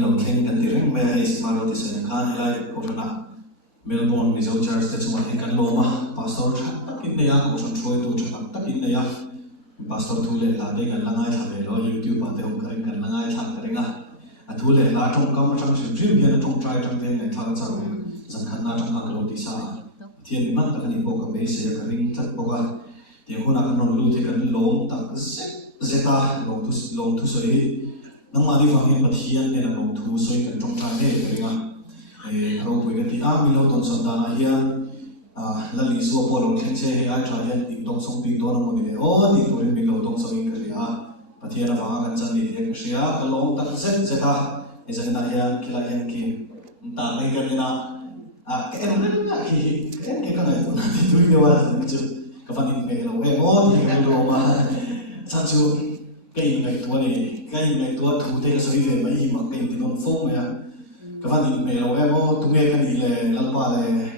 เราเข่งกันที่เรื่องแม่อิสมาโรติเซนข้านี่ไล่โคชนะเมลเบิร์นมิโซเชอร์สแต่จังหวัดแห่งกันโลมาพาสตอร์ชัดตักอินเดียโคชนช่วยตัวชัดตักอินเดียพาสตอร์ทุเล่ลาเด็กกันละง่ายทำเลยเรายูทูบมาเติมกันละง่ายทำกันง่ายทุเล่ลาตรงกำจังสิ่งที่เพียงตรงใจตรงเพียงในทางจังสังขารน่าจังอักโลติสาเทียนมันตะกันอีโปกับเบสเซียกันริงทัดบอกว่าเดี๋ยวคนอากันนอนรู้ที่กันลมตักเซตาลงทุสวยนังมาดีฟังเห็นปะเทียนเนี่ยลงทุสวยกันตรงใจเนี่ยกันง่ายเราคุยกันที่มีเราตอนสัปดาห์นี้ละลิสัวพอลงเช่นเช่ให้ทรายอีกตรงสองปีตัวน้องมันเนี่ยโอ้ดีตัวนี้มีเราตรงสองอีกเลยปะเทียนฟังกันจันดีเด็กเสียกันลงตักเซตาไอ้จันนาเฮียคิลาเฮียกินตาไม่กันเลยนะkan kan itu nanti tu dia wala macam kapan ini mereka lalu ni kan rumah satu kain tua ni kain tua tu teh seri le mai mak kain di non form ya kapan ini mereka lalu tu mereka ni le lalpa le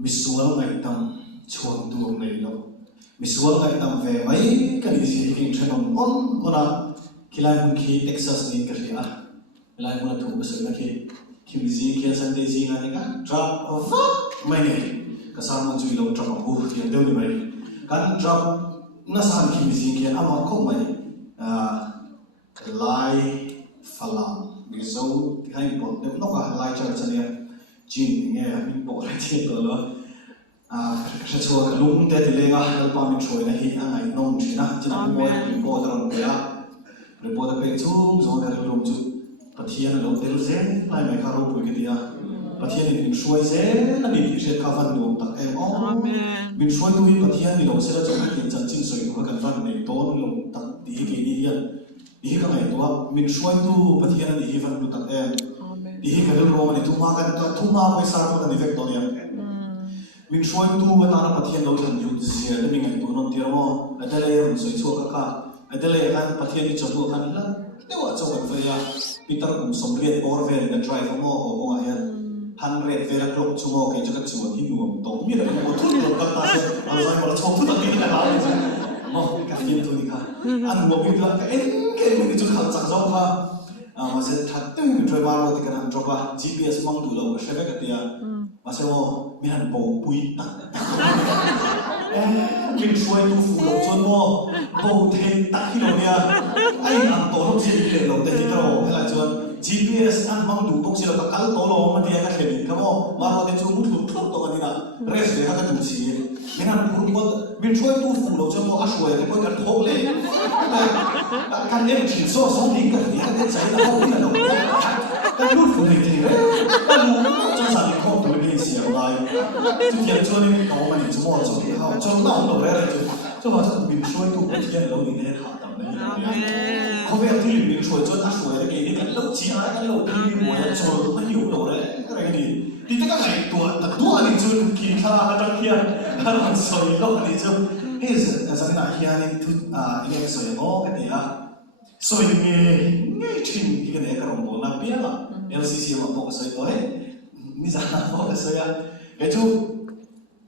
visual ngai tam chuan tu ngai lo visual ngai tam ve mai kan ini sih kain trenon ona kilai pun ki Texas ni kerja kilai pun tu besar lagi Kimzi kia Sunday zi na kan drop of mane kasama chui lo drop of tiang deu ni mai kan drop na san kimzi kia ama ko mai lai falam bizo hai bo de no ka lai cha cha ne jin nge min bo lai che to lo ka chua ka lung te le ga dal pa min choi na hi angai nom thina china bo bo da ron ya bo da pe chung zo da ron chuปะเทียนเราเตลเซนไล่ไม่คารุปุยกันดีปะเทียนบินช่วยเซนนั่นนี่เช็ดข้าวฟันดวงตักบินช่วยตัวปะเทียนนี่เราเสร็จแล้วจะเห็นจันจินสวยตัวกันฟันในต้นลงตักดีกี่ดีดีก็ไม่ตัวบินช่วยตัวปะเทียนดีฟันดูตักดีกันเรื่องโรมันทุ่มมากันทุ่มมาไปสร้างตัวนี้เฟกตัวนี้บินช่วยตัวตอนปะเทียนเราจะอยู่เสียได้ไม่ไงตัวนนเดียวว่าแต่เลยมันสวยชั่วก็แต่เลยกันปะเทียนที่จะตัวกันละเดี๋ยวจะวันเฟียปีตร์กุมสมเรียนโอร์เวลกับไดรฟ์โม่โอ้ย100เวลากลบชั่วโมงกันจะกับชั่วที่รวมตรงมีอะไรบ้างทุกอย่างกับตาเสียอะไรมาชมทุกอย่างกันอะไรใช่โอ้กับเย็นตัวนี้ค่ะอันรวมมีตัวกันเก่งมีจุดขัดจังจ้องค่ะมาเสร็จทัดตึ้งไดรฟ์มาเราที่กันทำจบว่า GPS มองดูเราใช้ไปกันเดียมาเสร็จว่ามีหันโบปุยตักมินช่วยดูฟูเราจนว่าโบเทตักที่เราเนี่ยไอ้อันโตเราที่เรียนเราได้ที่เราอะไรจน GPS อันมองดูตรงที่เราตะกัลโตเรามาเดียกันเห็นครับว่ามาเราได้จูมุดลุกทุกตัวนี้นะเรสเลยครับกันดูสิมินหันพูดว่ามินช่วยดูฟูเราจนว่าช่วยได้พอกันทบเลยการเลี้ยงถิ่นโซ่สองนี้กันเนี่ยกันใจเราที่เรากันพูดฟูจริงๆเลยกันรู้จนสั่งข้อตัวนี้เสียไปจุดเทียนช่วยนี่เขามันจะมั่วจนเขาจนเล่าเราได้เลย就好像民ช่วยตัวเทียนเราเนี่ยหาตำเลยเขาไม่เอาที่民ช่วยจนช่วยได้กี่นี่กันเราจีอากันเราที่มัวจนมันอยู่เราเลยอะไรกันดีดีแต่ก็ไงตัวนี่จนกินข้าวกันเทียนถ้าเราสวยเราอันนี้จนเฮ้ยสักหน่อยเฮียนี่ทุกเนี่ยสวยโอ้กันดีอ่ะสวยเงี้ยจริงที่กันเนี่ยกระรองโบนับเปี้ยละ LCC มาบอกสวยตัวเฮ้ยนี่จะบอกสวยอ่ะไอ้จู่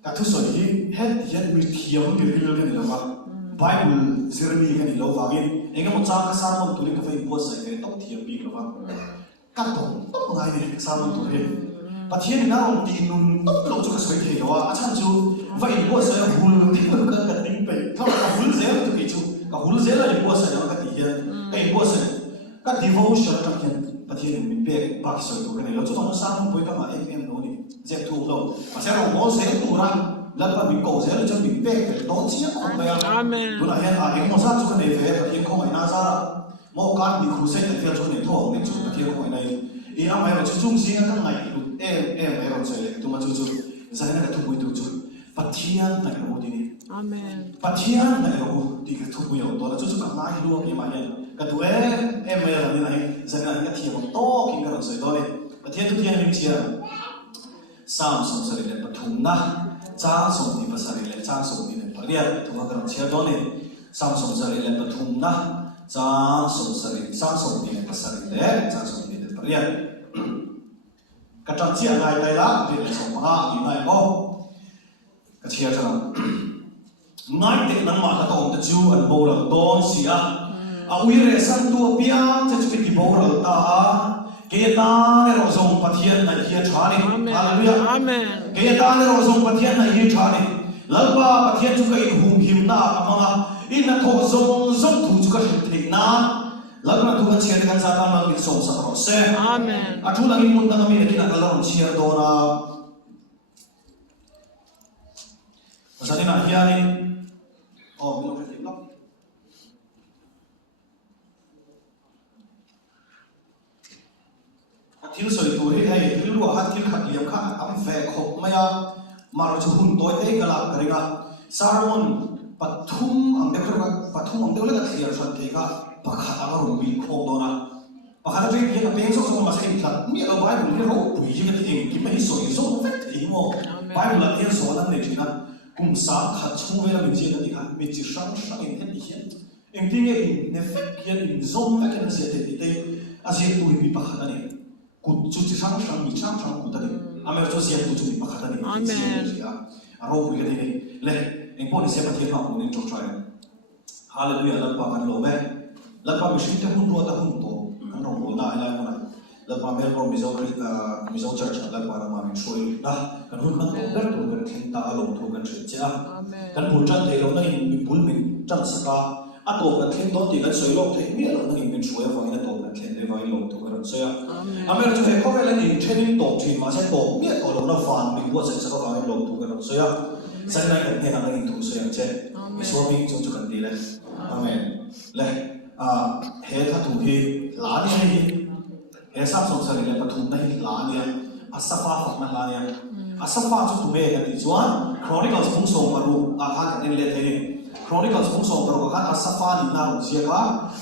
การทุกส่วนที่เฮ็ดยันมีเทียมมีเรื่องนี้แล้วว่าไบเบิลเซอร์มีกันนี่เราว่ากินเองก็มันจ้างสร้างมันตัวนี้ก็ไฟบวชใส่กันต้องเทียมปีกแล้วว่าการต้องไงเนี่ยสร้างมันตัวนี้ประเทศนี้น่าลงตีนุ่มต้องลงจุกสวยเทียวว่าอาจารย์จู่ไฟบวชใส่หุ่นที่มันก็กระดิ่งไปถ้าเราหุ่นเสียตัวกี่จู่กับหุ่นเสียเราบวชใส่เราก็ตีเห็นไอ้บวชใส่ก็ดีโวชั่นตั้งเห็นประเทศนี้มีเป๊กบางส่วนตัวกันนี่เราจะต้องสร้างมันไปตั้งมาโน่นนี่เจ็บถูกเรามาเสียเราโม่เสียตัวเราแล้วก็มีโกเสียเราจะมีเป๊กโดนเสียของเราตัวไหนเห็นเองโม่ซาจุกันในเฟซประเทศของไอ้นาซาโม่การมีครูเซ็นในเฟซจุกันในท้องในจุดประเทศของไอ้ในอีอาไม่เราจะจุ่มเสียกันไหนไม่เราใช่เลยตัวมาจุดจะให้นักทุบไปตัวจุดประเทศไหนเราดีนี่ประเทศไหนเราดีกับทุบไปเอาตัวเราจุดกับนายรู้ว่ากี่มาเนี่ยกับตัวไม่เราดีไหนจะให้นักเที่ยวโตกินกันเราใช่ตัวเนี่ยประเทศทุกที่มีเชียร์สามสองสริเลปฐุมนะจ้าสมนิปสริเลจ้าสมนิปเรียนทุกคนเชียร์ตัวนี้สามสองสริเลปฐุมนะจ้าสมนิปสริเลจ้าสมนิปเรียนกระจังเชียร์ไงได้ละเรียนสมภาอีไม่ก็กระเชียร์จังไงเด็กนั้นมาตะตงตะจูอันโบราณโดนเสียเอาวิเรศตัวเปียจะจะไปที่โบราณตา cái ta này rồi dùng phát hiện này hiện trả này hallelujah Amen. cái ta này rồi dùng phát hiện này hiện trả này lần ba phát hiện chúng cái hùng hiểm na amang in na thô dùng thủ chúng cái hình na lần ba thu cái chuyện cái gia tăng mang cái sống sạch rồi se Amen. à chú là cái môn tăng mình cái là làm chia đó là sa din na hianin mình không thể lắm thiếu sợi tuổi hay thiếu lúa hát thiếu khát liam khát ấm về khóc maya mà rồi hun tối thế cái là cái nào Sarmon pathum ang dekor ka pathum ang dekor ka clear san te ka pakha anga rum bi khok do na pakha re ki ka peng so so ma se thlat mi lo bible ni ro pui ji ka ti ki mai so so fact ti mo bible la en so na ne thina kum sa kha chu ve la mi ji na ti kha mi chi sang sang in hen hian eng ti nge in ne fact hian in zom fa ka se te te a se tu bi pakha na ne ku chu chi sang sang mi sang sang ku ta ne amer so se tu chu bi pakha ta ne Amen. a ro pui ka ne le em có đi xem thiên học của nên trục trời hallelujah lần ba kan lo be lần ba mình sẽ hun ruột ta hun to kan rong bol na ila mo lần ba mel rom mizo church lần ba ma mình soi da kan hun kan ber tu kan thin ta lo thu kan se cha kan bul chan thei lo na in mi bul min chan saka a to kan thin don ti kan soi lo thei mi lo na in min soi wa ina to kan thin de vai lo thu kan se amer chu he ko ve lan in training to thi ma se to mi to lo na fan mi wa se sa ka lo thu kan se Saya nak kata nak ingin tu saya cek, suami jauh kan dia, amen. Leh, he thà tu he lani he, he sab song sari le pathum nahi lani, asafa fakna lani, asafa tu tu me kan dijuan, Chronicles pun song baru akan kan le thei, Chronicles pun song baru akan asafa ni na usia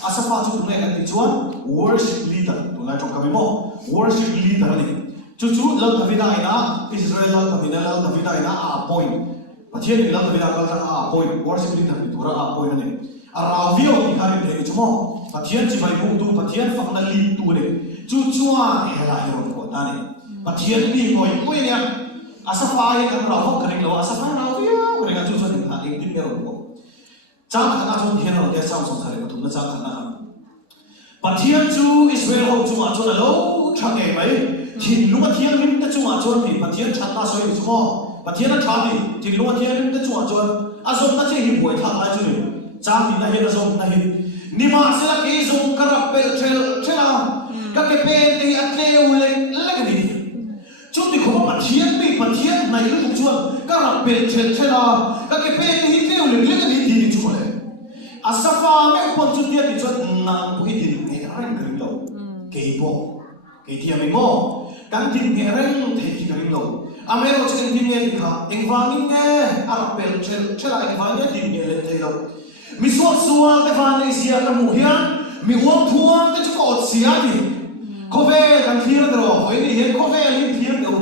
asafa tu tu me kan dijuan, worship leader, tu lah cakap kami mo, worship leader ni. Cucu lalu Davida ina, Israel lalu Davida ina appoint. Pathian ni lang Davida kal tang appoint, worship leader ni tura appoint ni. Aravio ni kari ni cuma Pathian si bayi tu Pathian fakna lead tu ni. Cucuan hela hero ko tani. Pathian ni koi ni asafai kan rawak kering lo asafai ravio kering cucu ni tak ingin hero ko. Jangan kena cuma hero dia sama sama hari betul jangan kena. Pathian tu Israel ho cuma lo change mai. Thiên lúc mà thiên linh đã chung achuan thì mà thiên chặt ta soi chung mo, mà thiên đã chặt thì thiên lúc mà thiên linh đã chung achuan, azom ta chỉ hiệp hội thằng lại chứ, trang thì na hiệp azom na hiệp, ni mà sẽ là cái azom karap pel trel nào, các cái pel thì ăn leo lên cái gì, chúng thì không mà thiên này lúc chuan karap pel trel nào, các cái pel thì leo lên cái gì thì chungเลย, asafa mấy con chúng thì chuan nang bui thì nghe răng cái đâu, cái bộ, cái thiam mình mo. Kan tin nghe reng thei ki karing lo amero chicken tin nghe kha engwangin nghe arapel chela engwang nghe tin nghe le thei lo mi sual te van nei sia ta mu hian mi wong thuang te chukot sia ni kove kan thir dro hoi ni he kove li thir do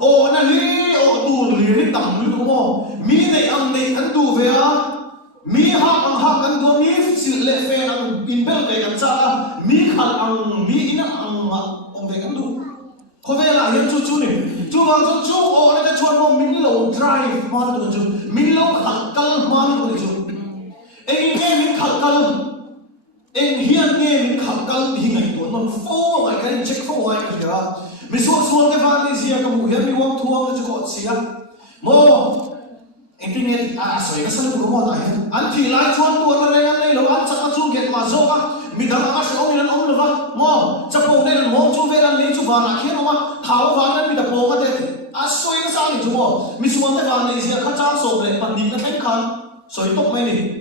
o na li o tu li ri tam lu ko mo mi nei am nei kan tu ve a mi ha kan do mi sil le fe an in bel ve kan cha mi khal ang mi ina ang ong ve kan du có vẻ là hiện chú này chú vào chú ở đây cho nó mình lâu drive mà nó chú mình lâu khát cal mà nó chú anh nghe mình khát cal anh hiện nghe mình khát cal thì ngày tuần nó phô ngày cái check phô ngày cái gì đó mình xuống cái van này gì cái mùi hiện mình uống thuốc nó chú có gì á mô anh nghe sợi cái sợi của nó tại anh thì lại chuan tuần nó đây anh đây lâu anh chắc anh chú get mà dâu á mình đang ăn cái ông nó vắt mò chắc bông đây là mò chú về là lấy chú vào là khiến mà tháo vào nên mình đã bông cái đấy soi cái sao này chú mò mình xuống cái van này gì khát chán sộp lại bạn nhìn cái thanh khăn soi tóc mấy này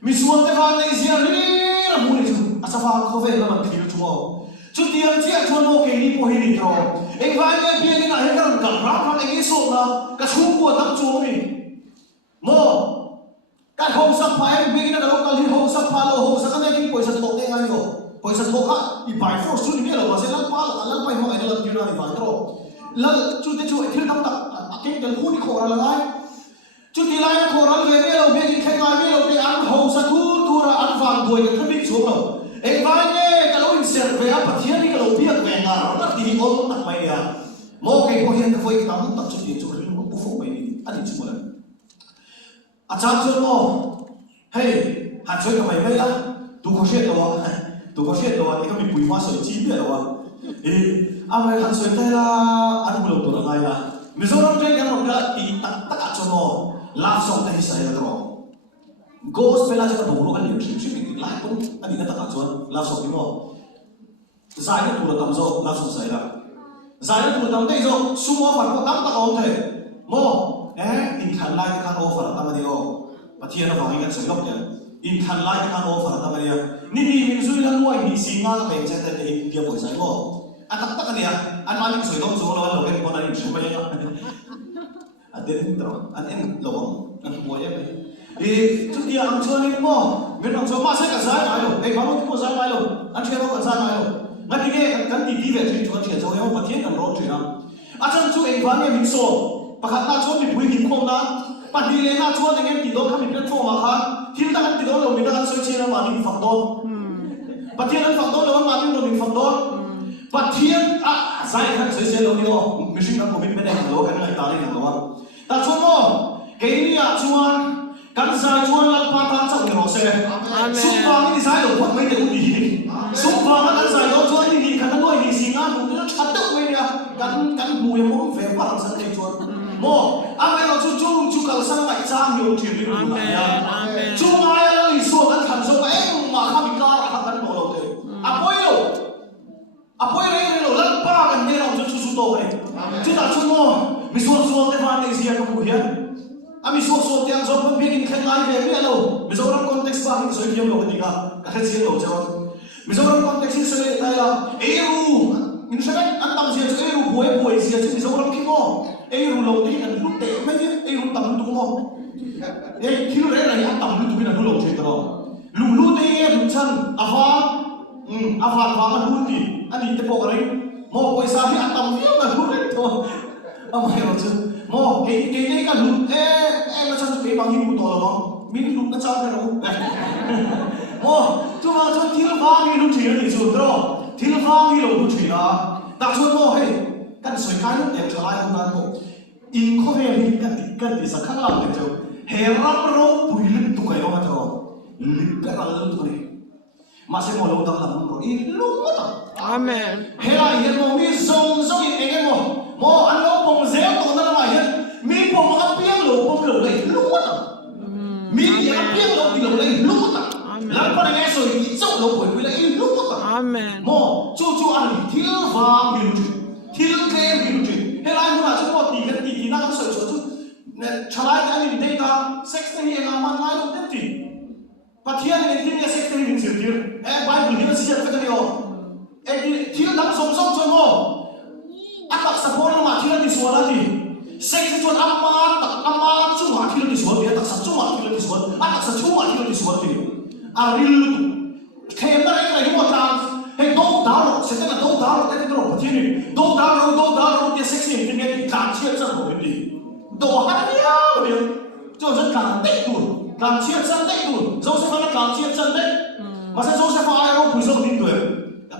mình xuống cái van này gì là mua này chú sao vào không về là mình thiếu chú mò chú tiền chỉ là chú nó cái đi mua hình rồi anh vai cái kia cái này cái răng cầm ráp anh cái sộp là cái chú của thằng chú mình mò cái hông sắc phải em biết nó đâu cái hông sắc phải đâu hông sắc cái này cái पैसा thô thế ngay rồi पैसा thô khác thì bài phổ xuất hiện là mà sẽ lăn pa là lăn bay mọi người là điều này phải rồi là chú thế chú ấy thiếu tâm tập cái hôn đi khổ là ngay chú thì lại khổ là về cái đầu bên cái ngay bên đầu cái ăn hông sắc thu ra ăn vàng đuổi cái thân bị xuống rồi em vai nghe cái lối xe về áp bát thiên cái đầu biết về ngà nó thì ôm tặng mày à một cái cô hiện cái với cái tập chú thì chú nó bố phổ mày anh đi chú rồi cha cho nó hey hạt chơi cái mày vậy á tu có chuyện đâu thì có mình bùi hoa sợi chín vậy đâu amai han soi tai la an bulo to ngai la Mizoram train kan ro ka ti tak tak a chomo love song ta hi sai la ro gospel a cha do ro kan ni tri tri lai pun ani na ta chon love song ni mo zai na tu la tam zo love song sai la zai na tu la tam dei zo sumo phar ko tam ta on the mo in khan lai ka o phar ta ma di ro pathian na wangi kan sai lok ya in khan lai ka o phar ta ma dia ni ni min zui la nuai ni singa la pe cha ta te dia bo sai mo atak tak ni an maling soi dong zo lo lo ke ko na ni sai ma ya aden tro an en lo an mo ya tu dia ang chuan ni mo men ang so ma sai ka sai ai lo ei ma mo ko sai mai lo an che ro ka sai mai lo ma ti ge kan ti ve tri chuan che zo ya pathian kam ro tri na a chan chu ei van ye min so pakhat na chuan ni pui ki khom na pa di le na chuan ngen ti do kham ni platform ma khan thil ta kan ti do lo mi da kan soi che na ma ni phak don pathian an phak don lo ma ni lo ni phak don pathian a sai kan soi che lo ni lo machine kan commitment ne lo kan ngai ta le lo wa ta chuan mo ke ni a chuan kan sai chuan la pa ta chang ni ro se su pa ni sai lo phak mai de u di ni su pa na kan sai lo chuan ni kan no ni singa lu ni chat ta we ya kan bu ye mo ve pa ram sa te chuan mo a me lo chu kal sang mai chang yo thi ni lu ya chu ngai la li so kan khan so ba ma kha mi ka ra kan no lo te apoi re lo lan pa kan ne lo chu to hai chu ta chu mo mi so te va ne zia ka bu ya ami so te ang so pa begin khan lai ve mi lo mi so ram context pa ni so yem lo ni ka ka chi lo chaw mi so ram context ni so le ta la min sa an tam zia chu boy zia chu mi so ram ki mo lo ni kan lu te me ru tam lu mo ki lu re la ya tam lu tu na lu lo che to lu te lu chan ava ma lu ti ani te po ka re mo poi sa hi atam vi na lu re to amai ro chu mo ke ka lu ma chan pe bang hi mu to lo min lu na cha ka ro mo tu ma chu thil va mi lu thi ni chu tro thil va mi lo lu thi na ta chu mo he kan soi kai lu te cha lai hu na ko in ko ve ni kan ti sa khang lam le chu he ram ro pui lu tu kai ro ma tro li ka ra lu tu ni ma se mo lo ta lam ro I lu ta amen he la ye mo mi zong in enge mo an lo pong ze to na ma ye mi pong ma piang lo pong lo le lu ta mi ya piang lo ti lo le lu ta lan pa ne so I chau lo poi pui le lu ta amen mo chu an thil va mi lu thil ke mi lu he la mo na chu mo ti na so chu ne chalai ani data sex ne ye na ma ngai lo ti pathian ne tin ya sex ne min sir tir bible ni si ya ka ne o thil dam som cho mo atak sa pon ma thil ni so la ti sex chu amma chu ma thil ni so ya tak sa chu ma thil ni so atak sa chu ma thil ni so ti a ril khem na re mo ta he do da ro se ta do da ro te ro pathian ni do da ro ti sex ni tin ya ka chia cha ro ni do ha ya ni cho rất càng tệ tuần càng chia chân tệ tuần Joseph nó càng chia chân đấy mà sao Joseph ai đâu bùi dâu tin tuổi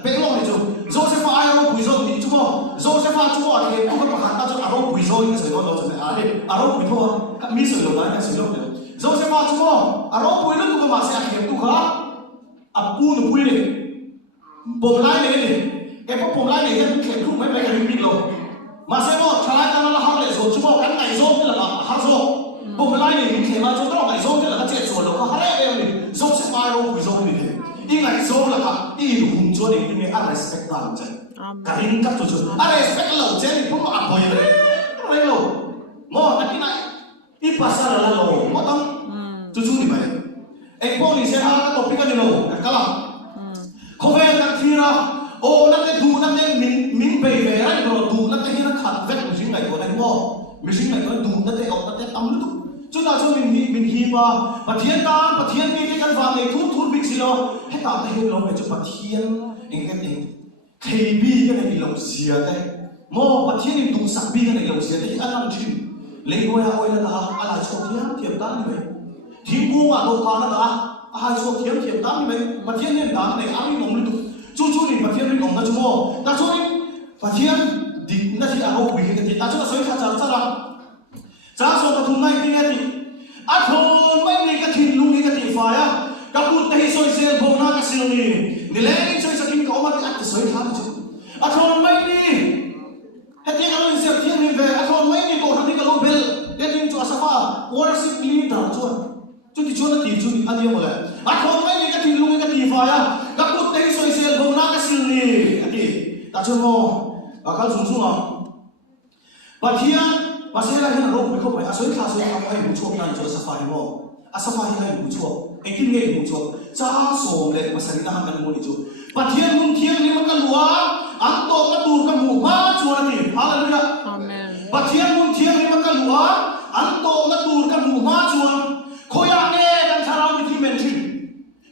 bé lo này chú Joseph ai đâu bùi dâu tin chú mo Joseph chú mo thì cũng có hạt ta cho áo bùi dâu những cái sợi đó rồi à đây áo bùi thua các mi sợi đầu này các sợi đầu này Joseph chú mo áo bùi nó cũng có mà sẽ ăn hiểm tu khá à pu nó bùi này bồng lai này cái bồng lai này hiện hiện không mấy cái hình bị rồi mà sẽ mo trái ta nó là hao lệ rồi chú mo cái này dâu cái là hao dâu bông lai này mình kể mà chúng ta lại dâu cái là cái chuyện rồi nó có hết em này dâu sẽ mai đâu phải dâu này đi ngày dâu là cả đi hùng chúa này thì anh respect bạn chứ cả hình các chú anh respect lâu chứ thì không có ăn bồi đấy lâu mà cái này đi pasar là lâu mà tao chú đi vậy em bông này sẽ hàng cái topic cái lâu cái là không phải cái gì đó ô năm nay đủ năm nay mình về đấy rồi đủ năm nay nó khát vét một chuyện này của này mà mình chuyện này nó đủ năm nay ông năm nay tâm lúc chúng ta cho mình hi và thiên đi cái căn phòng này thu big xí lo hết tạo thành cái lồng này cho thiên anh cái bi cái này lồng xìa đấy mò thiên đi tung sắc bi cái này lồng xìa đấy anh làm chim lấy ngôi là ta anh là cho thiệp tan như vậy thiên cung à đâu có nó ta hai cho thiệp tan như vậy thiên nên tan này anh lồng đi chú đi thiên đi lồng ta chú mò ta cho đi thiên đi nó chỉ là hậu quỷ cái gì ta cho nó soi khát chả ra giá số ta thùng này thì nghe thì thôn mấy người cái thịt luôn cái thịt phải á các bút tay soi xe bông na cái xương này để lấy soi sa kim cỏ mà cái soi khát chứ thôn mấy đi worship leader chuan chu ti chuan ti chu ani mo le a thon mai ni ka ti lung ka ti fa ya ka put te soi sel bo na ka sil ni ati ta chuan mo ka kal sung sung a pathian pasela hin ro ko ko a soi kha soi ka ai mu chok nan chu sa fa mo a sa fa hi ai mu chok e kin nge mu chok cha so le masari na kan mo ni chu pathian mun thiang ni ma ka luwa an to ka tur ka mu ma chuan ni hallelujah amen pathian mun thiang ni ma ka luwa an to ka tur ka mu ma chuan khoya nge kan tharau ni thi men thin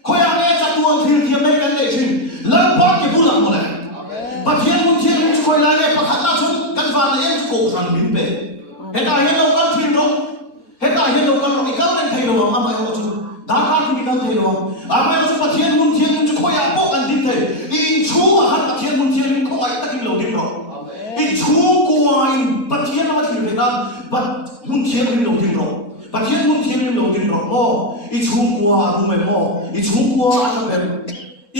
khoya nge cha tuan thil thiam mai kan le thin lan pa ke bulang mo le pathian mun thiang ni khoi la nge pakhat na chun kan va na em ko than bin pe heta he lo kan thin ro heta he lo kan ro ikam nan thai ro ma ma yo chu da ka ki kan thai ro a ma chu pathian mun thiang ni khoya po kan din thai in chu han pathian mun thiang ni khoi ta ki lo din ro in chu ko in pathian ma thi na pat mun thiang ni lo din ro pathian mun thiang ni lo din ro mo in chu ko ru me mo in chu ko a ta be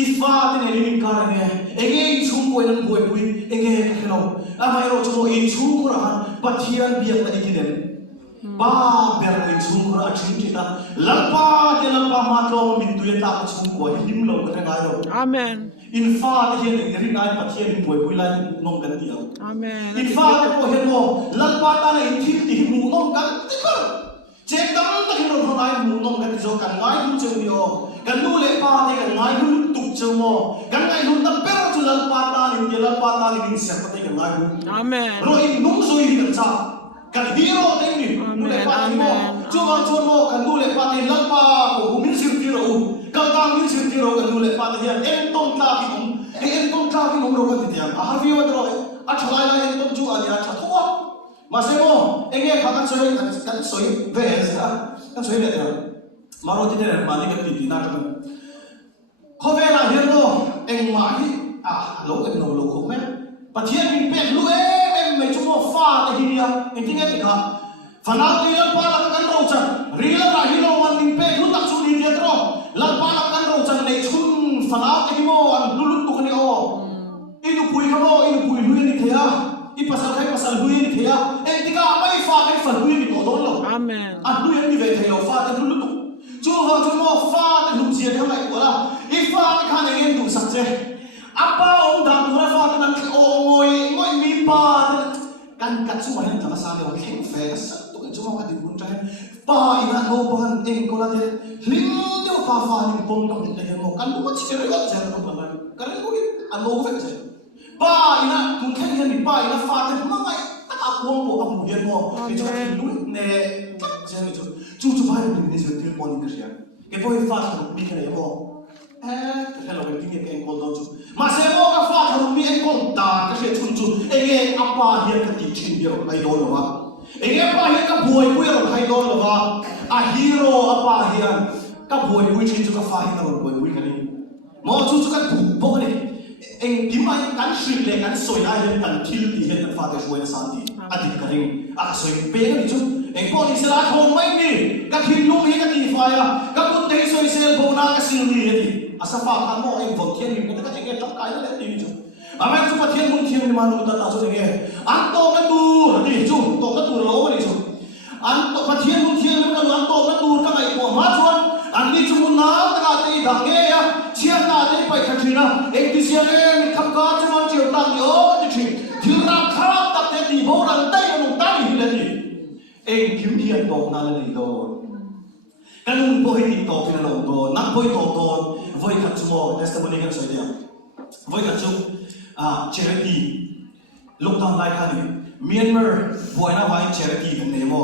ifa te ne ni ka ne ege in chu ko nan boi bui ege ka khelo a ma ro chu in chu ko ra pathian biak na ikinen ba ber in chu ko a chin ti ta lampa te lampa ma to min tu ta chu ko him lo ka na ro amen in fa te ne ri na pathian in boi bui la nom kan ti amen in fa te ko he mo lampa ta na in thil ti mu nom kan ti ko Cek dam tak hidup orang lain munong kan jauh kan ngai hun jauh dia kan lu lepa dia kan ngai hun tuk jauh mo kan ngai hun tak perlu jual patah ni jual patah ni siapa dia kan ngai hun Amen roh ini nung soi kan sa kan hero ini lu lepa ni mo cuma mo kan lu lepa ni lepa ko min sir tiro kan kang min sir tiro kan lu lepa dia entong kaki mum roh kan dia ahar view itu achalai lah entong jual dia achatwa Masemo, enge kakan soi ves kan soi le kan maro ti der mani kan ti na kan ko ve na hian lo eng ma hi lo kan lo ko me pathian min pe lu em me chu mo fa ta hi ya en ti nge ti kha fanal ti lan pa la kan ro chan ri la ra hi lo man min pe lu tak chu ni dia tro lan pa la kan ro chan nei chun fanal ti mo an lu lu tu kan ni o inu pui ka mo inu pui lu ni thea pasal kai pasal hui ni thea tiga mai fa kai fan hui ni to don lo amen hui ni ve thei lo fa ta lu tu chu ho chu mo fa ta lu ji ta mai ko la fa ta kha ne ngem du sak che apa om da tu fa ta nan o ngoi mi pa kan kat chu mai ta sa le wa kheng fe sa tu chu mo ka din bun ta pa ina no ban eng ko la te ling de fa ni pom dong ni te mo kan mo chi re ga che ko ba kan ko ni an lo fe che ba ina tung khen khen ni ba ina fa te ma ngai ta ka kuang bo am yen mo ke chu lu ne tak je ni chu ba ni se til pon ni kria ke boy fa ta mi kre mo hello ke ni ke en ko do chu ma se mo ka fa ta mi en ko ta ka se chun chu ege apa hian ka ti chin dio ai do lo wa ege apa hian ka boy pu ro khai do lo wa a hero apa hian ka boy pu chin chu ka fa hian ro boy pu ka ni mo chu ka bu bo ni eng dimai kan shri le kan soi la hen kan thil ti hen kan fa te shoi na san ti ati ka ring a soi pe ni chu eng po ni sala thon mai ni ka thil lu hi ka ti fa ya ka put te soi sel bo na ka sil ni ti asa fa ka mo eng vot thian ni ka eng e tok kai le ti chu amai chu pa thian mun thian ni ma lu ta ta chu eng e an to ka tu ti chu to ka tu lo ni chu an to pa thian mun thian ni ka lu an to ka tu ka mai ko ma chuan an ni chu mun na ta ka te da nge ya chian na te pai kha thina ek ti sia le mi kham ka chu ma chiu ta yo ti thi thil ra kha ta te ti bo ran tai no ta ni le ti ek kim thian to na le ni do kan un bo hi ti to pina lo do na boi to to voi kha chu mo testimony kan soi dia voi kha chu charity lockdown lai kha ni Myanmar boy na vai charity kan ne mo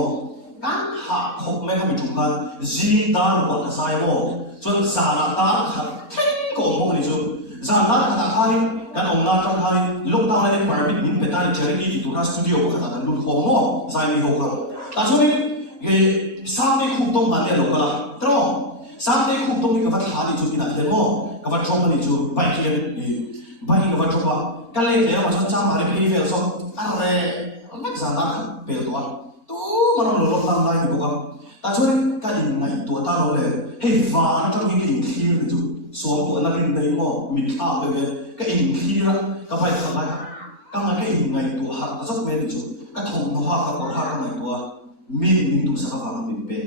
kan ha khop me kha mi chu kan zi dar bo ta sai mo chon sa na ta kha ko mo ni chu za na ta khai kan ong na ta khai lockdown lai permit min pe ta charity tu na studio ko kha ta lu ko mo sai mi ho ko ta chu ni ge sa me khu tong ban le lo ka la tro sa me khu tong ni ka va tha ni chu ina the mo ka va thong ni chu bai kien ni bai ka va thong ba ka le le ma chon cha ma le pe fe so a re ma za na pe to tu ma no lo tam lai ni ko ka ta chu ni ka din ngai tu ta lo le hei va na ta ni ki thir ni chu so to na rin dai mo mi tha pe ve ka in thira ka bai ka ngai ka ngai in ngai tu ha ta sok me ni chu ka thong no ha ka ko ha ka ngai tu min tu sa ka min pe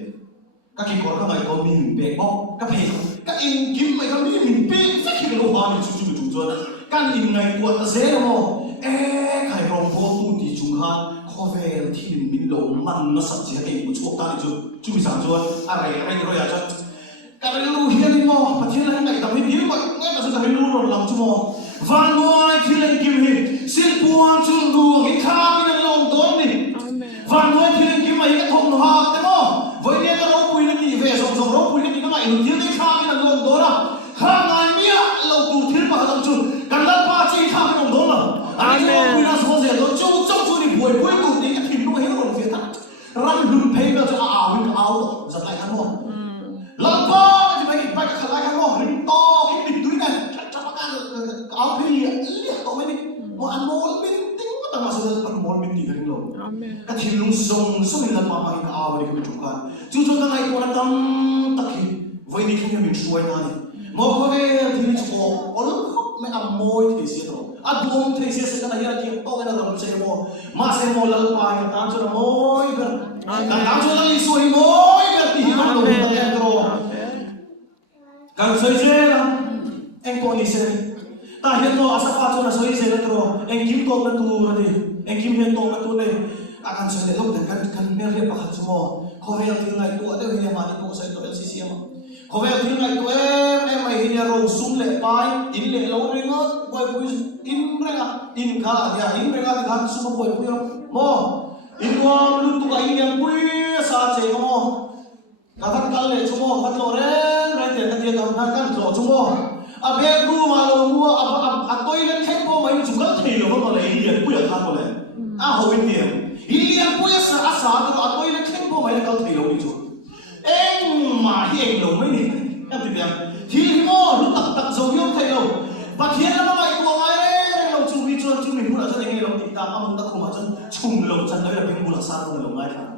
ka ki kor ka ngai ko min pe bo ka pe ka in kim mai ka min pe sa ki lo ha ni chu chu kan in ngai tu ta se mo khai rong bo tu ti chung ha kho vel thi min lo man na sa che ke bu chu ta ni chu mi sang chuan a rai ro ya cha ka lu hian mo pathian la ngai ta mi dir ko ngai ta sa lu ro lam chu mo van noi thi len kim hi sil puang chung du ngi kha min long don ni van noi thi len kim mai ka thong no ha te mo voi ne ka ro pui na ni ve song song ro pui na ni ka ngai lu dir ni kha min long don la kha ngai mia lo tu thil pa lam chu kan la pa chi kha min long don la ai ro pui na so se do chu chu ni boi tu ni ka thim no he ro fe ta ram lu pe ka cha a win a au za lai kan mo la pa ji mai pa ka khala kan mo rin to ki ni tu ni cha pa ka au pe li to mai ni mo an mo min ting ko ta ma sa pan mo min ti kan lo ka thil lung song so min la pa ma ka a ni ka chu ka chu ka ngai ko na tam takhi voi ni khang min suai na ni mo ko ve thi ni chu ol khop me am moi thi si to a duom thi si se kana ya ti to na ram se mo ma se mo lal pa ya ta chu moi ber ka ta chu la li soi moi ber ti ha lo ta ya tro kan soi se la en ko ni se ta hian to asa pa chu na soi se la tro en kim to na tu ra ni en kim hian to na tu ne akan se le lo kan mer le pa chu mo ko ve ti ngai tu ade hi ma ni ko sai to lcc ma ko ve ti ngai tu em mai hi ro sum le pai in le lo ring boy boy in renga in kha ya in renga ti kha sum boy boy mo in wa lu tu ka in yang pui sa che mo ka thak kal le chu mo khat lo re te ka ti ka kan lo chu mo a be ru ma lo mu a toilet khen ko mai chu ka thei lo mo le in yang pui kha ko le a ho in ti in yang pui sa a toilet khen ko mai ka thei lo ni chu em mà hiện lo mấy đi em tìm em thì mo lúc tập dầu nhôm thầy lo và thiên nó mày của ai đấy lo chú mình muốn là cho anh lo tìm ta ông đã không mà chân chung lo chân đấy là cái muốn là sao nó lo ngay thằng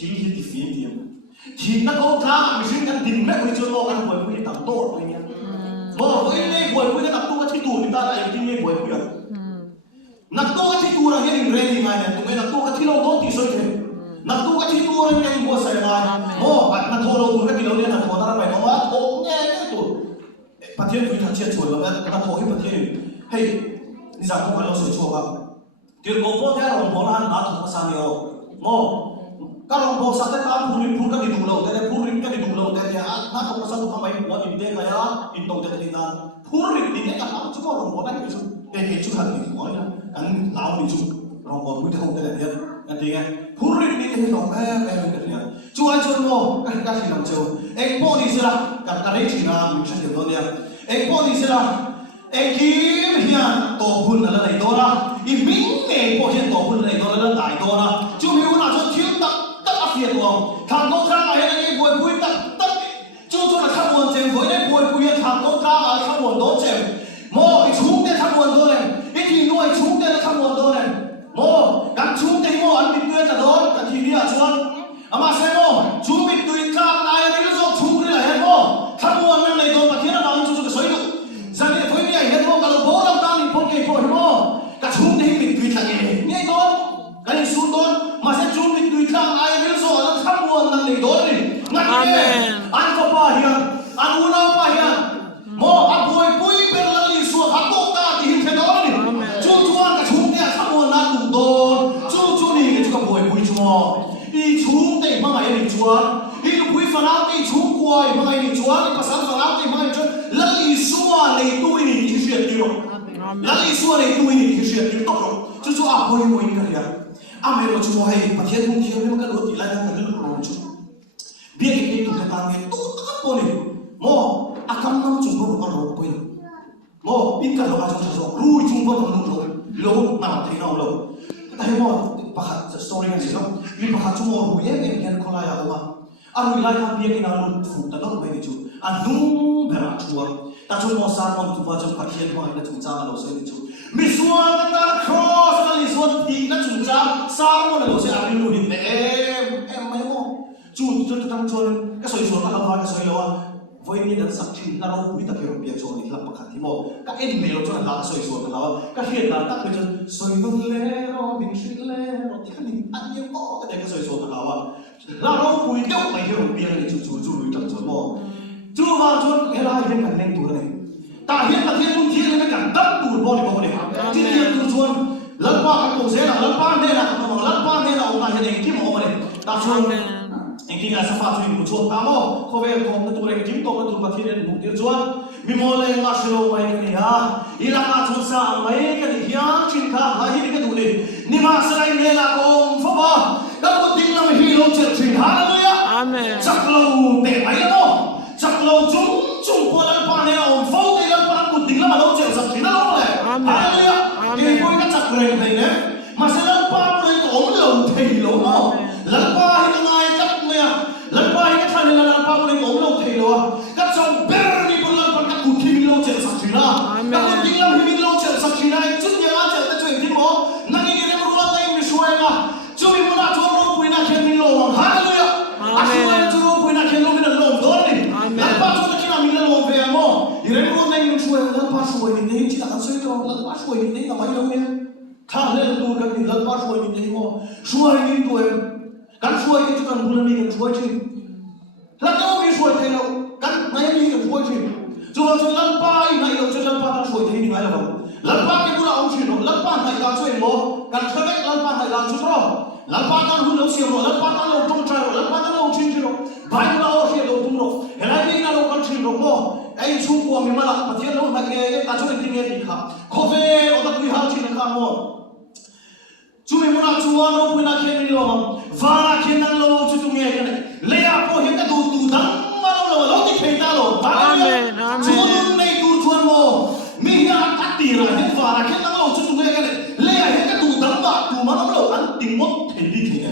thì phiền tiền thì nó có thang mình xin ăn tiền mấy cái chuyện lo ăn buổi buổi tầm tốt rồi nhá mà buổi này buổi cái tập tu cái tu người ta lại tìm mấy buổi buổi nạp tu cái tu là hiện ready ngay này tụi mình nạp tu cái lo tốt thì sao thế nạp tu cái tu là cái buổi sai mai ô nạp thô lo tu cái lo này nạp thô ta phải nói thô nghe cái tu phát triển quy trình chuột là nạp thô cái phát triển hey你想跟我聊水错吧？就我昨天我们那拿土山药，我。kalau bau sakit kan pun kan di dulu, tapi pun kan di dulu, tapi nak kalau satu kamai buat ini kaya itu jadi kita pun ini kan kamu cuma orang buat lagi itu, itu kan itu aja, kan lawan itu orang buat itu tahu jadi dia, nanti kan pun ini jadi orang dia, cuma kan kasih nama cuma, polisi lah, kan tadi Cina macam itu dia, polisi lah, kim hian to pun là này đó là, mình này polisi to pun này đó là đại đó là, cuma mình nói cho thiếu tak việc của thằng con trai này anh buổi buổi tất chú là khám buồn chèn với đấy buổi thằng con trai này khám buồn đó chèn mò cái chúng đây khám buồn đó này cái thì nuôi chúng đây là khám buồn đó này mò các chúng đây mò ăn bị tươi cả đó cả thì đi à chuan mà xem mò chúng bị tươi cả ai đấy nó do chúng đây là hết mò khám buồn năm này đó mà thiên là bằng chú cái sấy được giờ này với này hết mò cả là bố đang ta mình phong kê thôi mò các chúng đây bị tươi cả nghe đó cái này xuống đó mà sẽ chúng bị tươi cả ai đấy năng lực đó đi, ngắt nghe, anh có bao nhiêu, anh muốn nào bao nhiêu, mo anh bui bên là lý số, anh tốt ta thì hiện thế đó đi, chú anh cả chúng ta không muốn năng đủ đó, chú này cái chú cái bui chú mo, đi chúng ta mà ngày đi chú anh, đi bui phần nào đi chúng quay mà ngày đi chú anh, đi pasang phần nào đi mà ngày chú, là lý số này tôi đi thì chuyện gì rồi, là lý số này tôi đi thì chuyện gì tốt rồi, chú anh bui cái gì à mấy chú hay mà thiên không thiên nhưng mà cái luật thì lại đang là luật rồi chú biết cái tụi cái tang này tốt tất cả này mò akam năm chúng nó có rồi quên mò ít cái là chúng nó rồi chúng nó còn rồi lâu nào thấy nào lâu tại mò pahat story này chứ vì pahat chúng nó rồi em hiện có lại à anh lại làm việc nào luôn phụ ta đâu vậy chú anh đúng về mặt chúa ta chúng nó sang mong tụi chúng phát hiện mà nó chúng ta là sẽ chú Misuan ta cross kali suat di na cunca sama na lo se ari lu hin em mai mo chu chu tang chon ka soi so ka ha ka soi lo voi ni dan sak thin na ro pui ta ke ro pia cho ni la pakhat hi mo ka en me lo cho la soi so ta la ka hian da tak pe soi no le ro min shi le ro ti khan ni an ye mo ka de ka soi so ta la ro pui deu mai he ro pia ni chu lui tam cho mo chu wa cho he la hian kan neng tu ne ta hian ka thian mun thian ne kan dam tu bo ni bo ni ti thian tu chuan lan pa ka ko se la lan pa ne la ka ma lan pa ne la o ta hian ki mo ma ne ta chuan anh kinh là sẽ phát triển một chút tao mò có vẻ không cái tụi này kiếm tụi tụi bác thiên đến mục tiêu chuan mi mò lên ngã silo mấy cái này ha ilang ngã chuan sa mấy cái này hiang chín khá hay cái tụi này ni mà sẽ lại nghe là con phật ba các con tin là mình hiểu chuyện chuyện hallelujah amen chắc lâu để mấy đó chắc lâu chúng qua lần pa này ông phâu đây lần pa con tin là mà đâu chuyện sắp đến đâu này hallelujah cái coi cái chắc này này nè mà sẽ lần pa này có ông lâu thầy lâu mà lần pa hay cái lần qua cái thằng này lần qua mình ốm lâu thì rồi các trong bè đi một lần còn các cụ thi lâu chuyện sạch chỉ ra các cụ thi lâu chuyện sạch chỉ ra chút nhiều ăn chuyện ta chuyện thì mo năng cái này nó luôn tay mình xuôi mà chú mình muốn ăn chú rau bùi na khen mình lâu mà hallelujah ăn xuôi chú rau bùi na khen lâu mình lâu đó đi lần qua chú ta khi nào mình lâu về mo thì đấy luôn tay mình xuôi lần qua xuôi mình thấy chỉ là ăn xuôi thôi lần qua xuôi mình thấy là mấy đâu nhé thằng này tôi cái gì lần qua xuôi mình thấy mo xuôi mình tôi kan suai itu kan bulan ni kan suai ciri. Lalu ni suai telo kan naya ni kan suai ciri. Cuma lampai naya itu lampai kan suai telo ni naya apa? Lampai ke bulan orang ciri, lampai naya kan suai mo kan sebab lampai naya kan cutro. Lampai kan bulan siapa? Lampai kan orang tung caro, lampai kan orang ciri ciro. Baik lah orang siapa orang tung. Helai ni kan orang ciri mo. Ai cukup kami malah patian orang lagi tak curi tinggal ni kah. Kowe orang tu hal ciri kan mo. Cuma muna cuan orang punya kini lo, vara kini lo cuci nghe cái này, lấy apa hiện cái tu dang mana lo di kita lo, amen amen. Cuan này tu cuan mo, miha katir hiện vara kini lo cuci nghe cái này, lấy hiện cái tu dang tu mana lo an timot hindi kini.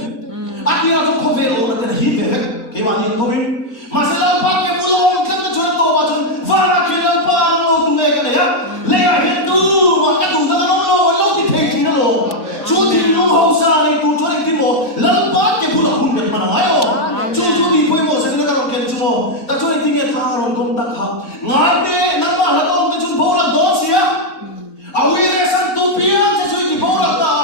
Akhirnya tu kau velo orang tu hidup है, kewan ini kau ini, masalah pakai pulau kita cuan tu macam vara kini lo tu nghe cái này ya, lấy hiện tu maka tu dang lo di kita lo. Hậu sa này tu cho anh tin bộ lần bát cái bulan hun được mà nói ô chú đi quay bộ sẽ nó làm kiện chú bộ ta cho anh tin cái thang rồi công tác học ngài đây nằm mà là công cái chú bộ là đó xí á ông ấy là sang tu pia sẽ cho anh bộ là ta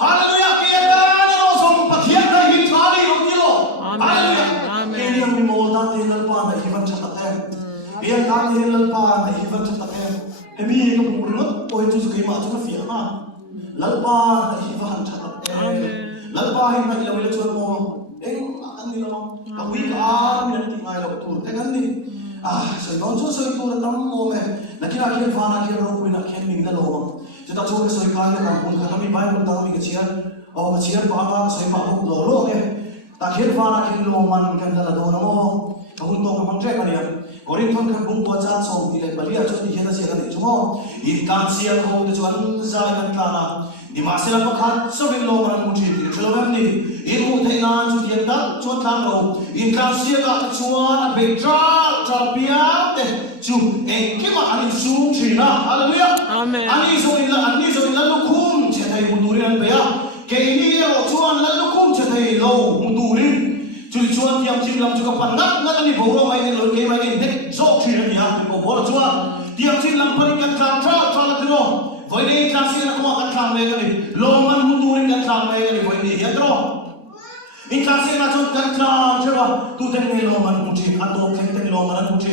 hallelujah cái ta nó xong bắt hiện này hiện thà đi ông kilo hallelujah cái này mình mua ta thì lần qua này vẫn chắc tắc em hiện ta thì lần qua này vẫn chắc tắc em mi cái bụng nó ôi chú cái mà chú nó phiền mà lalpa na hivan chatat lalpa hi mai lo le chuan mo an ni lo ka wi ka mi na ti ngai lo tur te kan ni soi non chu soi tur tam mo me na kira khen fa na khen ro pui na khen min na lo chu ta chu ke soi ka na kam kun kha mi bai mun ta mi ke chiar o ma chiar pa ma soi pa lo lo ke ta khen fa na khen lo man kan la do na mo ka hun to ka mang tre ka ni Korin thon kan bung cha song ti le balia chu ni hena se ka ni chu in kan sia ko de chuan za kan ta na di ma se la pakhat so bin lo man mu thi ti chu lo ni in mu thai nan chu tian da chu thang lo in kan sia ka chuan a be tra pia te chu en ki ma ani su thi na hallelujah amen ani so in la lu khum che thai mu turin an be ya ke ni ro chuan la lu khum che thai lo mu turin chui chuan tiam chim lam chu ka pan ngat ani boro mai ni lo ke mai ni dek zo thi ni ha ko boro chuan tiam chim lam pan kan tra la tro voi ni tra si na ko kan tham me ni lo man mu turin kan tham me ni voi ni ya tro in tra si na chu kan tra chwa tu ten ni lo man mu thi a to khen ten lo man mu thi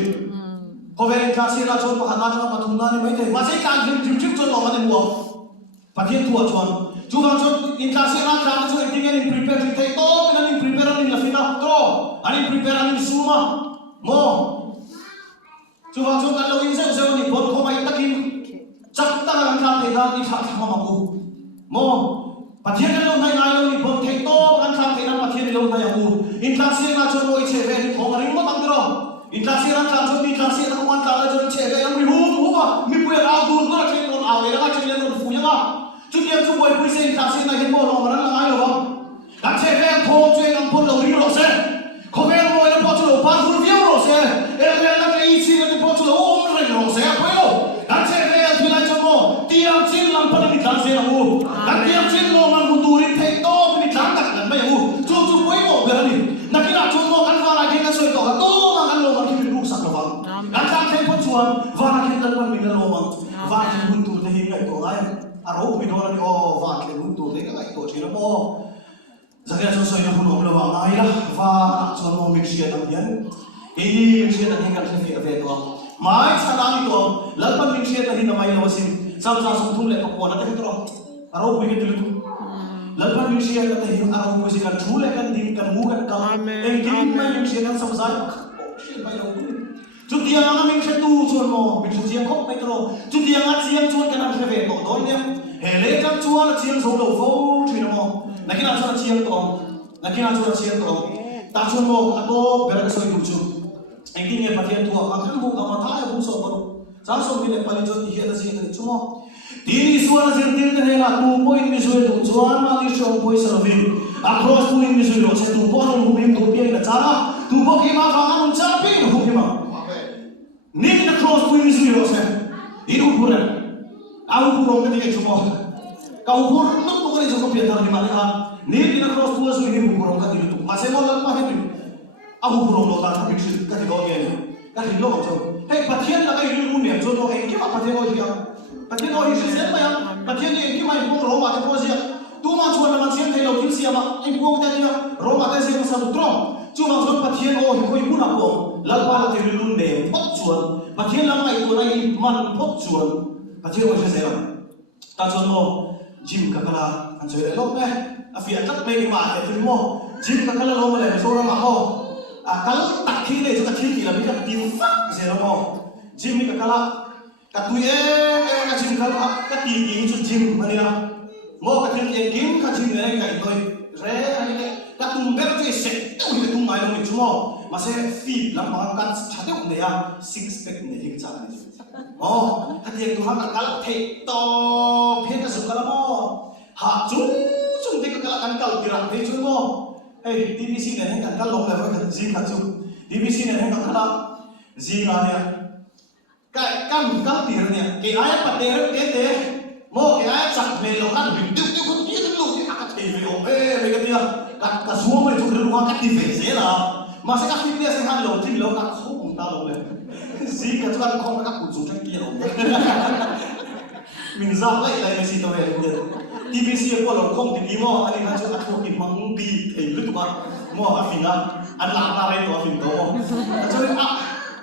ko ve tra si na chu pa na cha pa thum na ni mai te ma sai kan chim chu lo man ni mo pa thiên thua chuan chú vào cho in classe na classe cho anh tiếng anh prepare thì thấy tốt nên anh prepare anh là fina tro anh prepare anh suma mo chú vào cho cái lâu in sẽ ni bốn không ai takin chắc ta là classe thì ra đi thắc mà ku mo bắt thiên cái lâu này lâu ni bốn thấy tốt anh classe thì ra bắt thiên lâu này ku in classe na cho tôi chơi về không anh mo tăng tro in classe na classe cho đi classe na không anh classe cho chơi về anh mi hu ba mi puya ao dur ko chơi con ao để ra chơi con phu nhá chút điểm chút bồi bồi sen cả sen này hiện bộ lòng mà nó ai rồi không? Các chế về thô chơi làm phun đầu đi rồi xe, không về rồi nó bỏ chỗ đầu pan phun viêu rồi xe, em về nó cái ý chí nó bỏ chỗ đầu ôm rồi xe, phải không? Các chế về thì lại cho mò, tiêm chín làm phun đi làm xe là u, các tiêm chín lo mà muốn tu đi thấy to đi làm đặt làm bây giờ u, chút chút quấy bộ về đi, nãy cái nào chút mò cắn vào lại cái sợi tỏ to mà cắn lo mà khi mình đụng sạc vào o va ke mun tu le ka ai to china mo zakia so so ina hun lo wa ngai la va so no mix ya tam yan ini mix ya tam kan fi ave to mai salam to lalpan mix ya tam mai lo sim sam sa sum thum le ko na te to aro pui ke tu lalpan mix ya tam hi aro pui se kan thu le kan din kan mu kan ka en din mai mix ya kan sam sa shi mai lo chút tiếng anh mình sẽ tu chuồn mò mình sẽ chiang khóc mấy trâu chút tiếng anh chiang chuồn cái nào sẽ về tổ tối nhé hệ lễ các chúa là chiang số đầu phố chuyện mò là cái nào cho là chiang tổ là cái nào cho là chiang tổ ta chuồn mò à tô về cái soi tụt chu anh đi nghe phát hiện thua mà khăn buộc mà thái cũng sầu bận giáo sầu bị lại cho thì hiện là gì thì chúa đi xuống là riêng tiền này là tu bôi mình rồi tụt chuồn mà đi xuống bôi sờ vin across bôi mình rồi sẽ tu bôi nó mình tu bia là chả tu bôi khi mà vào ăn chả biết nó không khi mà Nih na cross pun ni suyo sa. Iru pura. Aku pura kan dia cuma. Kau pura nak tu kan dia cuma piatar di mana. Nih na cross pun suyo ni pura kan dia tu. Masih mau lemah ni. Aku pura lo tak habis kan dia ni. Kan dia lo macam. Hey, patian lah kan iru ni. Jodoh hey, kima patian lo dia. Patian lo dia siapa yang? Patian ni kima ibu Roma tu dia. Tu macam mana macam dia lo kisi ama. Ibu dia Roma tu siapa satu trom. Cuma soal patian oh ibu ibu nak pun. Lalpa ti lun de pot chuan pathian lam ai to nai man pot chuan pathian wa se ta chuan mo jim ka kala an choi lo me a fi atak me ma he tu mo jim ka kala lo ma le so ra ma ho a kal tak khi le ta khi ti la bi ka ti fa se lo mo jim ka kala ka tu e ka jim ka ti ti chu jim ma ni na mo ka ti e kim ka jim ne ka toi re ai ne ka tum ber che se tu ni tum mai lo ni chu mo masih fit lam bangkat chate um ya six pack ne thik cha ni oh hati tu ha kal the to phe ka su kala mo ha chung chung te ka kala kan kal kira te chung mo hey dbc ne kan kal long le ka ji kha chu dbc ne kan kala ji ga ne ka kan kal tir ne ke ay pa te ke te mo ke ay chak me lo kan bi du du ku ti lu ti aka te me o me ka dia ka su mo tu ru ka ti fe se la mà sẽ các phim kia sẽ han lồng tim lồng các không ta lồng này gì cả chúng ta không các cụ dùng kia lồng mình ra lại này gì tao về được TVC qua lồng không thì đi mò anh em chúng ta không kịp mắng đi thì lúc mà mò anh phim anh làm ra đây tôi phim đó cho nên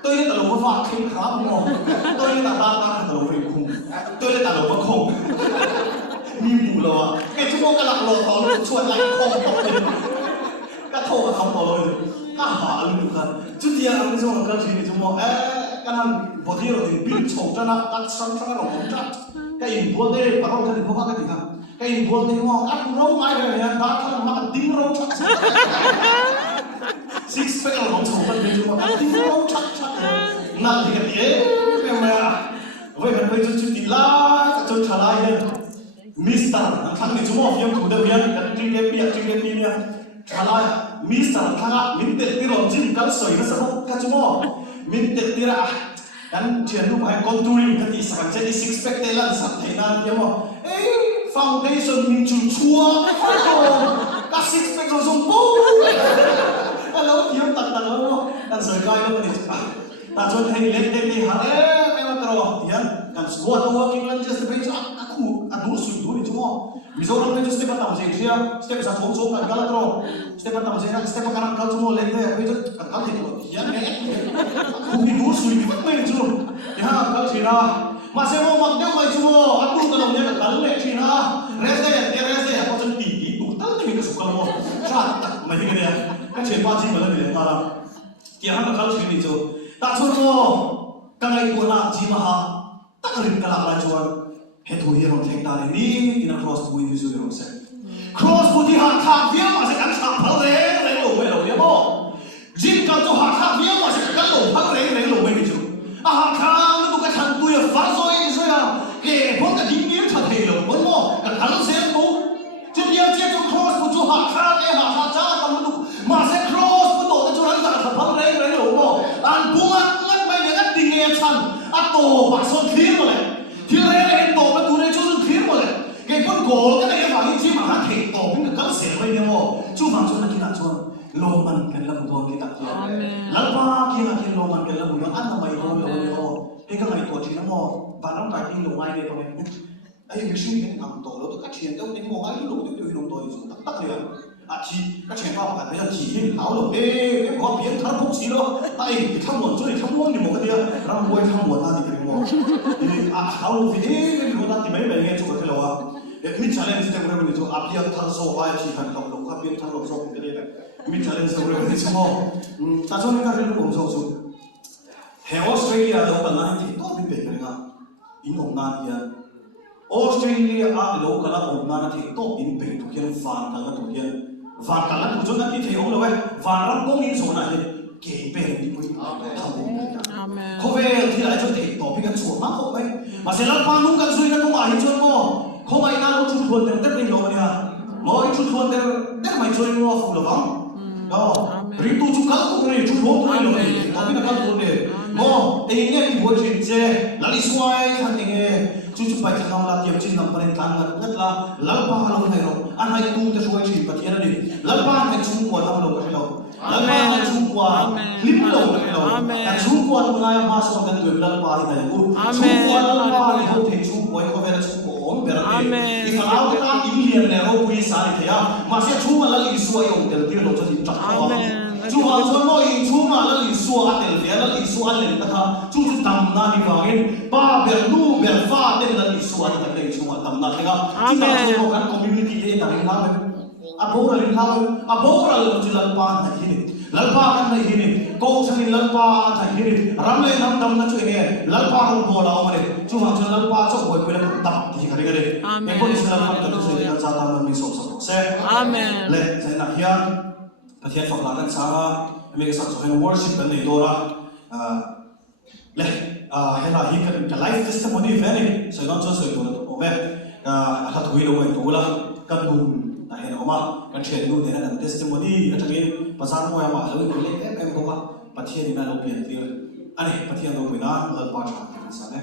tôi lên tàu lồng có phim khá mò tôi lên tàu lồng phim khùng tôi lên tàu lồng khùng nhìn mù lò cái chúng tôi cái lạc lò tàu lồng chuột lại không cái thô không có rồi các họ luôn kan chút dia ang so kan sini cuma kan body ro di bil chok na kat sang sang ro mon chat kai bol de parol kan ko ka ti ha kai bol de mo at ro mai re ya da kan ma ding ro chat six pack ro chok kan de cuma ding ro chat chat na di ka ye ke ma voi kan voi chút ti la ka chot thalai ne mister kan ni cuma fiam ku de yan kan tri ke pi ne thalai Mister thang mintet tiron jim kal soi na sabok ka chumo mintet tira kan chen lu bai contouring ka ti sa che six pack te lan sa thai nan ya mo foundation min chu chua ka six pack zo zong po alo tiam tak tak lo kan soi kai lo ni ta chon thai let te ni ha e ma tro tian kan squat working lunges te page aku adu sui du ni chumo Mizoram ne step atam se sia step sa chong chong kan kala tro step atam se step kanan kal chumo lek de pe jo kal de ko yan ne ku bi dur sui bi me chu ya kal sira ma se mo mak de mai chumo atu ka dong ne kal le china res de ko chen ti tu tal de ka su kal mo cha tak ma de ne ka chen ba ji ma le ne ta ki han kal chi ni chu ta chu mo ka ngai ko na ji ma ha ta rin kala la chuan hết hồi hiện tại ta này đi in cross bui như rồi sẽ cross bui thì hàng thang phía mà sẽ cắn thang phao đấy lỗ về lỗ đấy bộ jin cầm cho hàng thang phía mà sẽ cắn lỗ phao đấy lỗ về đi chứ hàng thang nó cái thằng tôi là phá rồi à kể bốn cái dính miếng thật thề lỗ bốn mò cái thằng sẽ bố chứ bây giờ cho cross bui cho hàng thang đấy hàng thang cha cầm nó mà sẽ cross bui tổ cho hắn thằng phao đấy lỗ bộ anh buông ngắt mấy cái ngắt tình nghe chăn anh tổ bạc son khí rồi thì đây là tổ mà tụi này cho dân khiến mà đấy cái con cổ cái này cái vàng chi mà hắn thể tổ cũng được cắt xẻ bây giờ mà chú vàng cho nó kia cho lô man cái là một con kia kia lăng ba kia lô man cái là một con ăn là mày lô cái này tổ chỉ nó mò và nó phải đi lô mai này thôi ai mình suy nghĩ nằm tổ đó các chuyện đâu những mong ai lúc đó đều đồng đội dùng tắc liền thì các chuyện qua mà bây giờ chỉ hình áo lồng cái có biến thằng phúc xí đó ai thằng một chỗ thằng một thì một cái dia làm quay thằng một là thì cái một thì áo lồng vì cái đó thì mấy bạn nghe chụp cái lo mình challenge cái cái mình cho áp thằng số ai chỉ cần lồng lồng các biến thằng lồng số cái đấy mình challenge cái mình cho ta cho nên cái lúc lồng số hệ Australia đâu cần lại thì tốt biết về cái nào in ông na thì Australia lâu cả là ông na thì tốt in về tụi kia phản cả là tụi kia phản cả là tụi chúng ta thì thấy ông rồi phản lắm cũng in số này kể về thì mới thằng ông không về thì lại cho thấy tốt cái số mà không vậy mà sẽ làm phản luôn cái suy cái không ai cho nó không ai nào chút thuần được tất nhiên rồi nha nói chút thuần được tất mày chơi nó phụ là vắng đó riêng tu chút khác cũng này chút thuần cũng này tapi nak kan boleh mo ini yang buat cerita lalu suai kan ini cucu baca kamu lah tiap cerita perintahan ngat lah lalpa kalau hai lo anak itu tersuai cerita tiada ni lalpa hai semua tamu lo kasih lo lalpa hai semua lim lo kasih lo dan semua tu naya masuk dan tu lalpa ini aja semua lalpa ini hotel semua itu vera semua om berarti kalau kita Indian nero punya sari ya masih cuma lalu suai om terkira lo jadi tak chú họ cho nói chú mà là lịch sử anh tiền việt là lịch sử anh lên ta chú tầm na đi vào in ba bèo nu bèo pha tên là lịch sử anh ta đây chú mà tầm na thế không chú ta chú có cái community đấy ta lên nào bố ra lên nào bố ra lên chú lần ba này hiền lần ba cái này hiền câu sang lần ba này hiền ram lên năm tầm na chú này lần ba không bỏ lao mà này chú họ cho lần ba cho buổi buổi là tập thì cái đấy cái con sẽ làm cái gì là gia tăng mình sống sống sẽ lên sẽ là hiền Pathian phật lạc sang mình sang cho hành worship bên này đó là hay là hi cái life testimony về này sẽ nói cho sự đó là về hạt thủy đâu vậy đó là cái bùn là hay nào mà cái chuyện đó này là testimony cái chuyện pasal mua mà rồi cái lấy em có Pathian này là biển thì anh ấy Pathian đâu vậy đó là bao nhiêu cái sao đấy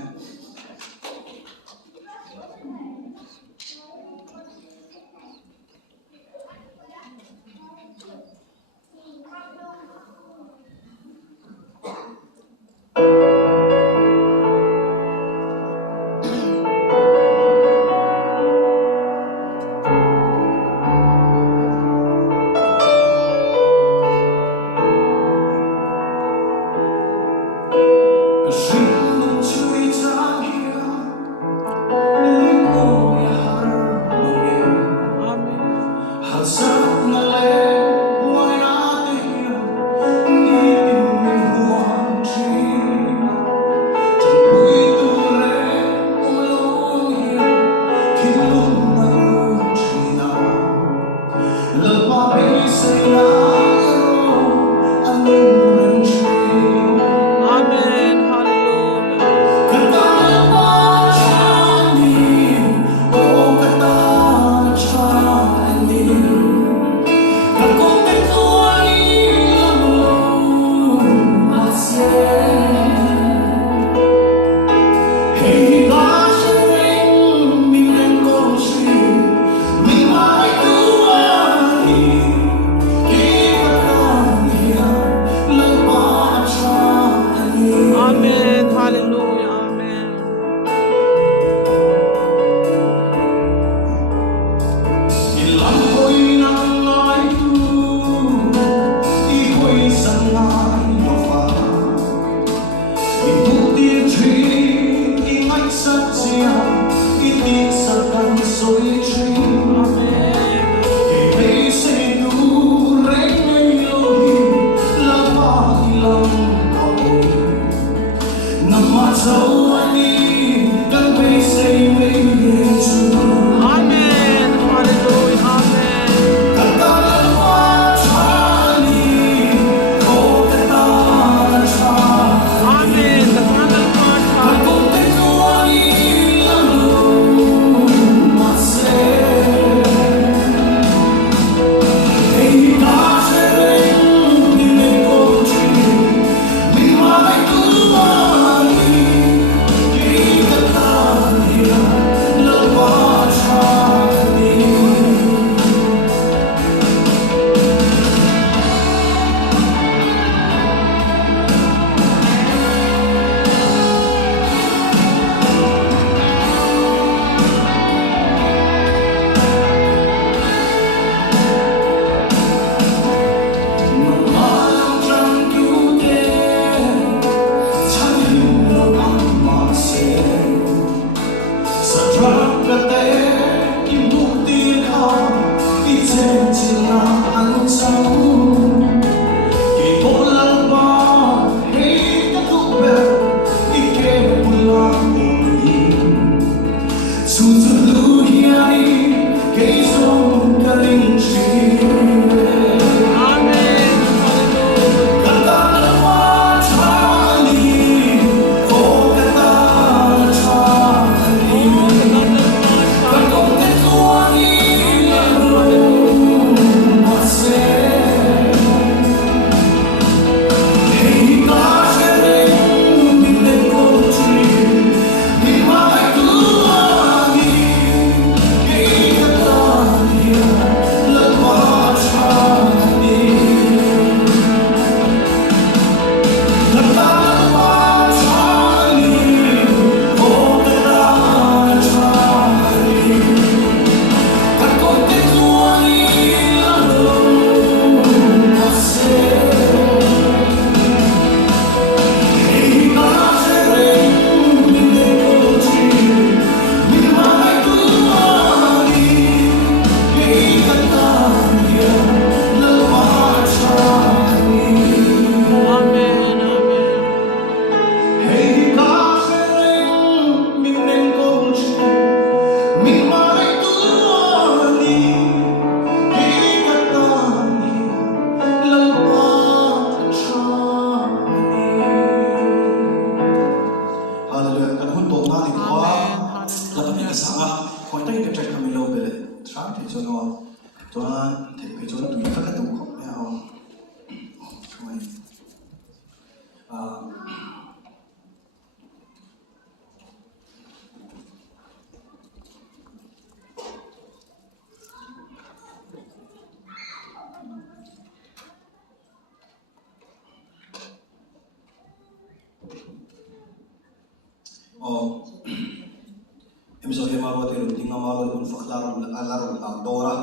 em so em aro te ting amaro un faklar alar dora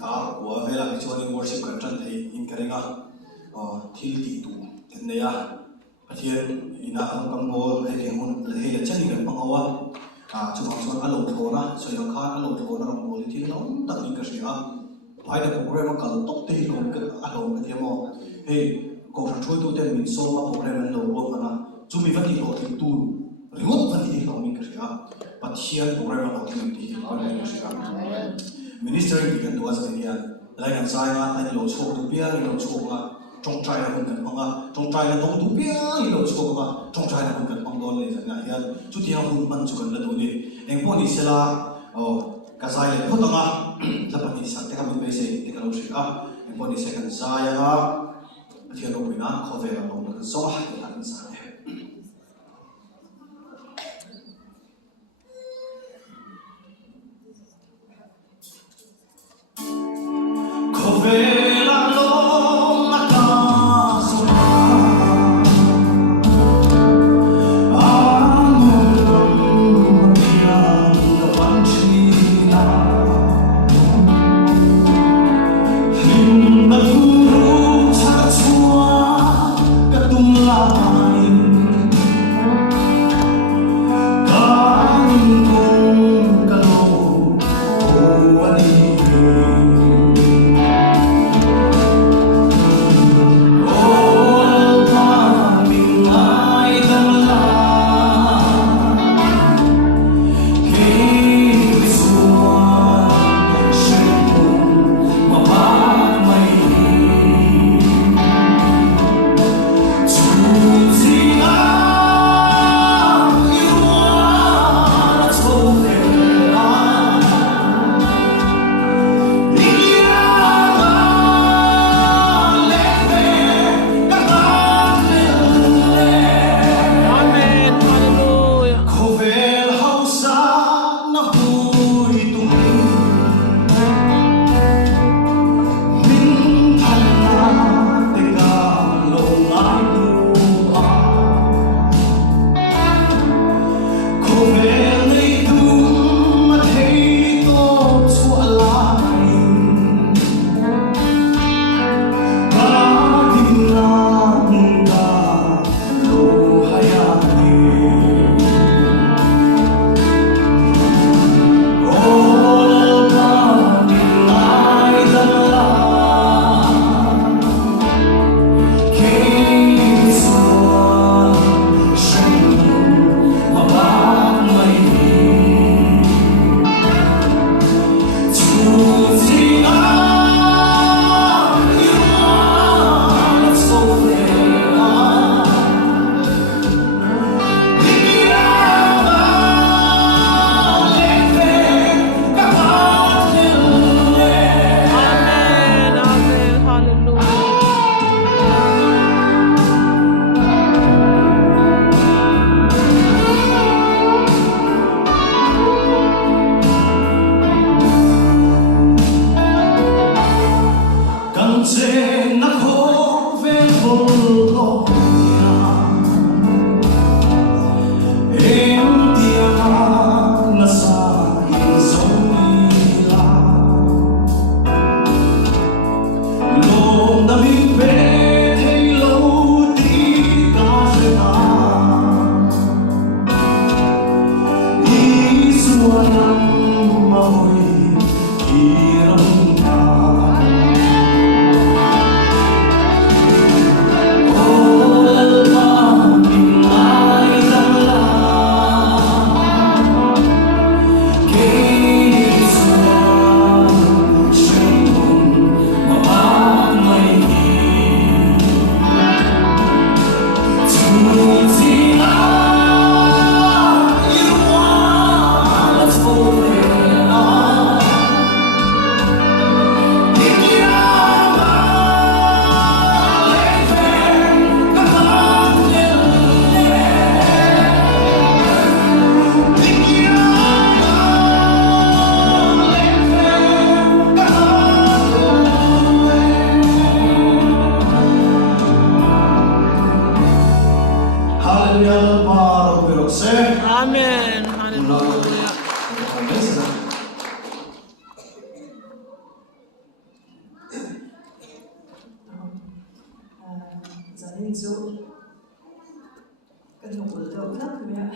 ta wa vela ke choni worship kan tran thei in karenga thil ti tu neya pathian ina ang kam bol he ke mun he le chani kan pangawa chu ang alo thora so yo kha alo thora ram bol thil no tak ni ka sia pai da program ka tok te ko ka alo ka themo he ko ra thoi tu te min so ma program lo bo kana chu mi vati lo ti tu ringot vati lo mi ka sia pathian program ka ti ti ko ka sia ministering di kan tuas ni ya lai kan sai nga ai lo chok tu pia lo chok nga trong trai là không cần bằng à trong trai là đông đủ bia đi đâu chụp mà trong trai là không cần bằng đòn này chẳng hạn hiện chút thì không mình chụp cần là đủ đi em có đi xe là cái dài là không tăng à là bạn đi sang cái mình bây giờ thì cái lâu sẽ em có đi xe cần dài à thì nó bị nát khó về là đông được gió hay là cái dài khó về Amen. Hallelujah. Giờ nên số cần ngủ được lắm rồi ạ.